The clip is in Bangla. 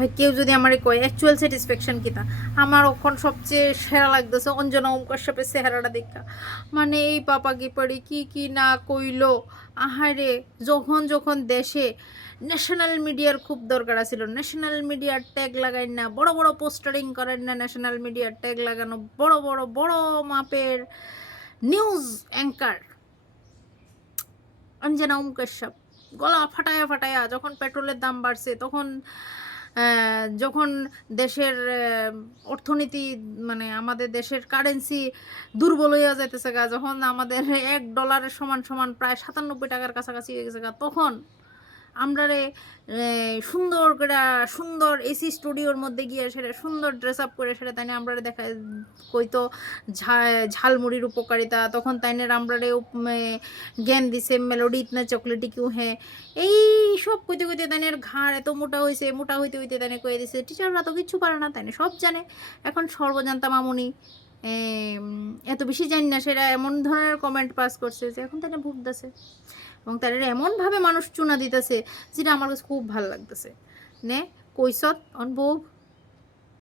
ভাই কেউ যদি আমার কয় অ্যাকচুয়াল স্যাটিসফ্যাকশন কিতা, আমার ওখন সবচেয়ে সেরা লাগতেছে অঞ্জনা ওম কাশ্যপের চেহারাটা দেখা। মানে এই পাপা কি পারি কি কি না কইলো। আহারে, যখন যখন দেশে ন্যাশনাল মিডিয়ার খুব দরকার ছিল, ন্যাশনাল মিডিয়ার ট্যাগ লাগাই না, বড় বড় পোস্টারিং করেন না, ন্যাশনাল মিডিয়ার ট্যাগ লাগানো বড় বড় বড় মাপের নিউজ অ্যাঙ্কার অঞ্জনা ওম কাশ্যপ গলা ফাটায়া ফাটায়া যখন পেট্রোলের দাম বাড়ছে, তখন যখন দেশের অর্থনীতি মানে আমাদের দেশের কারেন্সি দুর্বল হইয়া যাইতেছে গা, যখন আমাদের $1 সমান সমান প্রায় 97 টাকার কাছাকাছি হয়ে গেছে গা, তখন আমরা রে সুন্দর করে সুন্দর এসি স্টুডিওর মধ্যে গিয়ে সেটা সুন্দর ড্রেস আপ করে সেটা তাই আমরা দেখা কইতো ঝালমুড়ির উপকারিতা, তখন তাইনের আমরা রে জ্ঞান দিছে মেলোডি ইতনা চকলেটি কিউ হ্যাঁ, এই সব কইতে কইতে তাইনের ঘাড় এত মোটা হয়েছে, মোটা হইতে হইতে তাইনে কয়ে দিছে টিচাররা তো কিচ্ছু পারে না, তাইনে সব জানে। এখন সর্বজান্তা মামুনি এত বেশি জানি না সেটা এমন ধরনের কমেন্ট পাস করছে যে এখন তাইনে ভুগতেছে, এবং তারা এমনভাবে মানুষ চুনা দিতেছে যেটা আমার কাছে খুব ভালো লাগতেছে। নে কইসত অনুভব